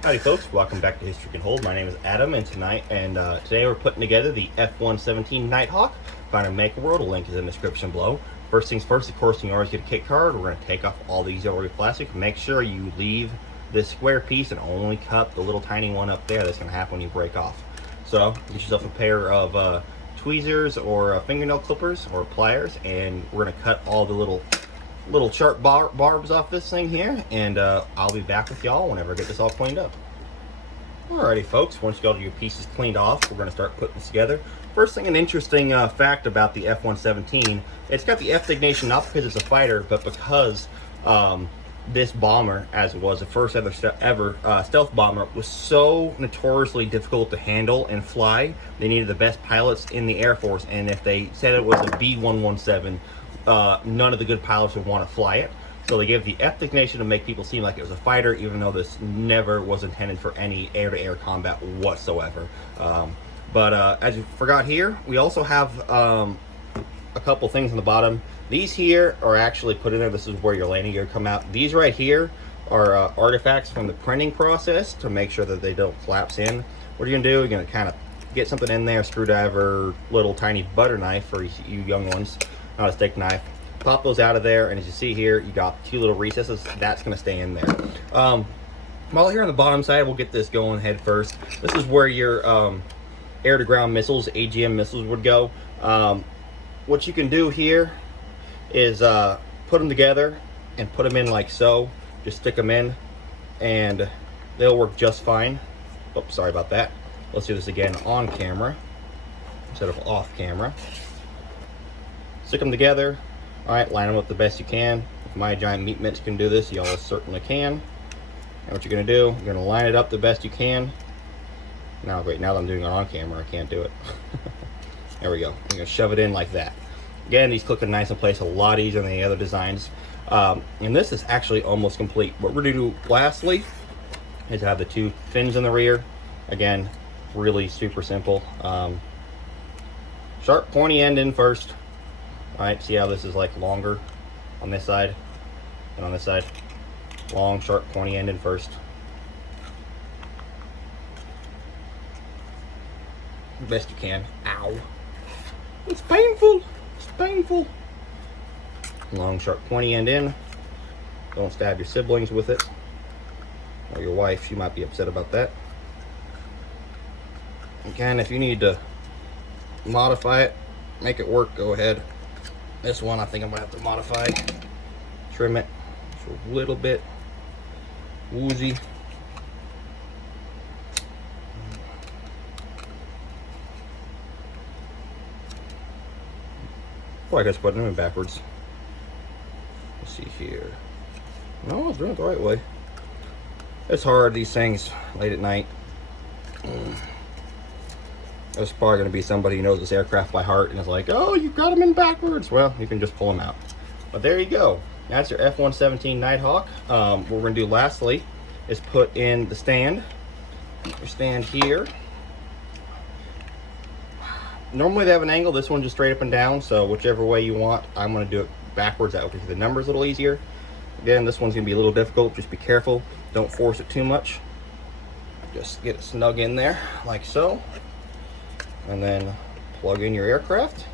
Howdy folks, welcome back to History Can Hold. My name is Adam and today we're putting together the F-117 Nighthawk. Found in Maker World, a link is in the description below. First things first, of course, you always get a kit card. We're going to take off all the auxiliary plastic. Make sure you leave this square piece and only cut the little tiny one up there. That's going to happen when you break off. So get yourself a pair of tweezers or fingernail clippers or pliers, and we're going to cut all the little sharp barbs off this thing here, and I'll be back with y'all whenever I get this all cleaned up. Alrighty folks, once you got your pieces cleaned off, we're going to start putting this together. First thing, an interesting fact about the F-117, it's got the F designation not because it's a fighter, but because this bomber, as it was the first ever stealth bomber, was so notoriously difficult to handle and fly. They needed the best pilots in the Air Force, and if they said it was a B-117, none of the good pilots would want to fly it. So they gave the F designation to make people seem like it was a fighter, even though this never was intended for any air-to-air combat whatsoever. But as you forgot here, we also have a couple things on the bottom. These here are actually put in there. This is where your landing gear come out. These right here are artifacts from the printing process to make sure that they don't collapse in. What are you gonna do? You're gonna kind of get something in there, screwdriver, little tiny butter knife for you young ones, not a steak knife. Pop those out of there, and as you see here, you got two little recesses. That's going to stay in there. While here on the bottom side, we'll get this going head first. This is where your air-to-ground missiles, AGM missiles, would go. What you can do here is put them together and put them in like so. Just stick them in, and they'll work just fine. Oops, sorry about that. Let's do this again on camera instead of off camera. Stick them together. All right, line them up the best you can. If my giant meat mitts can do this, y'all certainly can. And what you're gonna do, you're gonna line it up the best you can. Now, wait, now that I'm doing it on camera, I can't do it. There we go. I'm gonna shove it in like that. Again, these click in nice in place, a lot easier than the other designs. And this is actually almost complete. What we're gonna do lastly is have the two fins in the rear. Again, really super simple. Sharp pointy end in first. All right, see how this is like longer on this side and on this side? Long, sharp, pointy end in first. Best you can. Ow. It's painful. It's painful. Long, sharp, pointy end in. Don't stab your siblings with it. Or your wife, she might be upset about that. Again, if you need to modify it, make it work, go ahead. This one I think I'm gonna have to modify, trim it. It's a little bit woozy. Oh, I guess putting them in backwards. Let's see here. No, I was doing it the right way. It's hard, these things, late at night. There's probably going to be somebody who knows this aircraft by heart and is like, oh, you got them in backwards. Well, you can just pull them out. But there you go. That's your F-117 Nighthawk. What we're going to do lastly is put in the stand. Your stand here. Normally they have an angle. This one just straight up and down. So whichever way you want, I'm going to do it backwards. That will make the numbers a little easier. Again, this one's going to be a little difficult. Just be careful. Don't force it too much. Just get it snug in there like so. And then plug in your aircraft,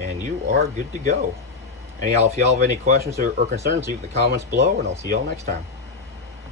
and you are good to go. And y'all, if y'all have any questions or concerns, leave the comments below, and I'll see y'all next time.